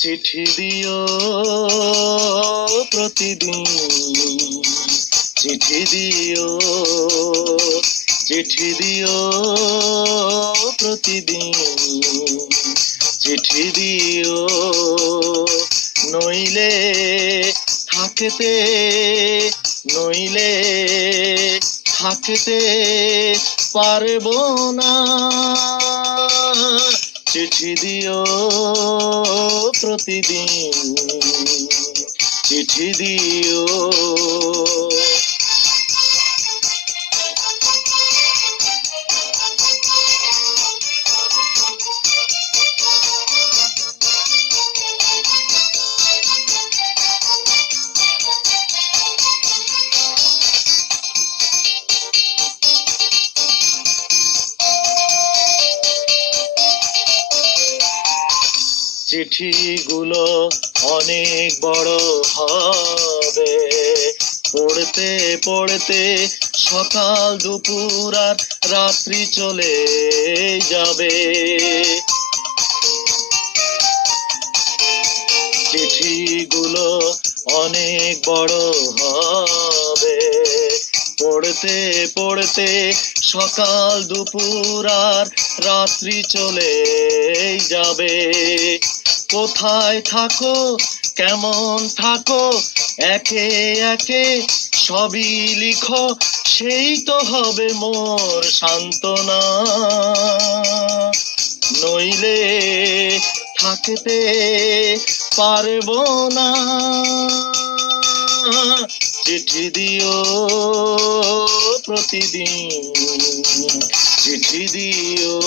চিঠি দিও প্রতিদিন। চিঠি দিও চিঠি দিও প্রতিদিন। চিঠি দিও, নইলে থাকতে নইলে থাকতে পারব না। চিঠি দিও প্রতিদিন। চিঠি দিও চিঠিগুলো অনেক বড় হবে। পড়তে পড়তে সকাল, দুপুর আর রাত্রি চলে যাবে। চিঠিগুলো অনেক বড় হবে। পড়তে পড়তে সকাল, দুপুর আর রাত্রি চলে যাবে। কোথায় থাকো? কেমন থাকো? একে একে সবই লিখো, সেই তো হবে মোর সান্ত্বনা। নইলে থাকতে পারব না। চিঠি দিও প্রতিদিন, চিঠি দিও